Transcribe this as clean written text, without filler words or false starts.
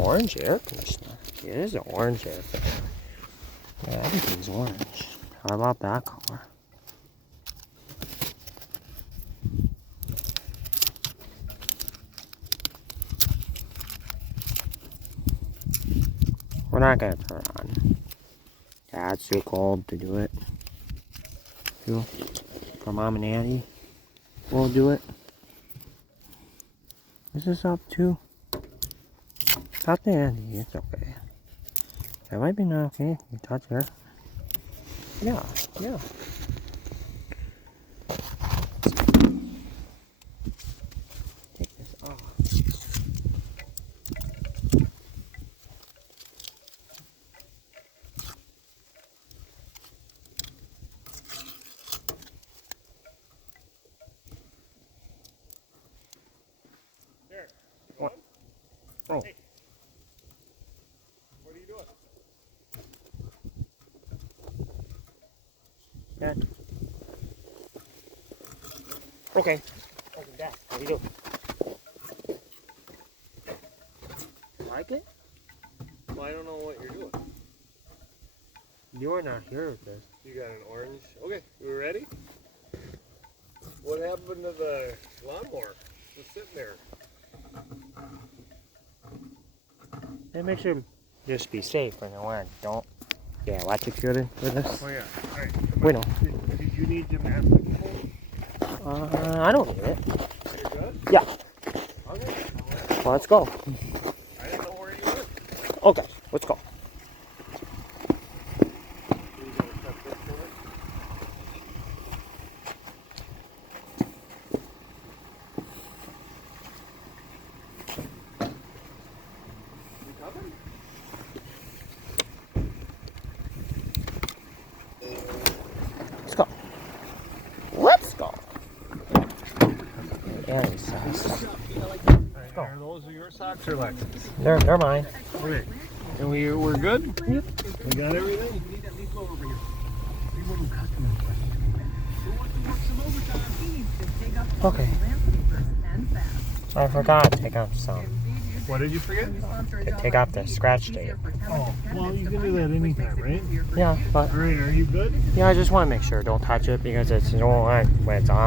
orange air conditioner. It is an orange air conditioner. Yeah, everything's orange. How about that color? We're not gonna turn it on. Yeah, it's too cold to do it. For Mom and Daddy, we'll do it. Is this up too? It's up to Andy. It's okay. It might be not okay. You touch her. Yeah, yeah. Take this off. There. What? Oh. Hey. What are you doing? Yeah. Okay. Welcome back. How you doing? Like it? Well, I don't know what you're doing. You're not here with this. You got an orange. Okay, we ready? What happened to the lawnmower? Just sitting there. Hey, make sure just be safe when you're wearing. Don't. Yeah, electrocuted with this. Oh yeah. All right. We know. Did you need gymnastics? I don't need it. You're good? Yeah. Okay. Well, let's go. I didn't know where you were. Okay, let's go. You gonna cut this for me? You coming? Let's go. Let's go. Annie's socks. All right, are those your socks or Lex's? They're mine. Okay. And we're good? Yep. We got everything? Okay. I forgot to take off some. What did you forget? To take off the scratch tape. Oh, well, you can do that anytime, right? Yeah, but All right, are you good? yeah, I just want to make sure don't touch it because it's when it's on.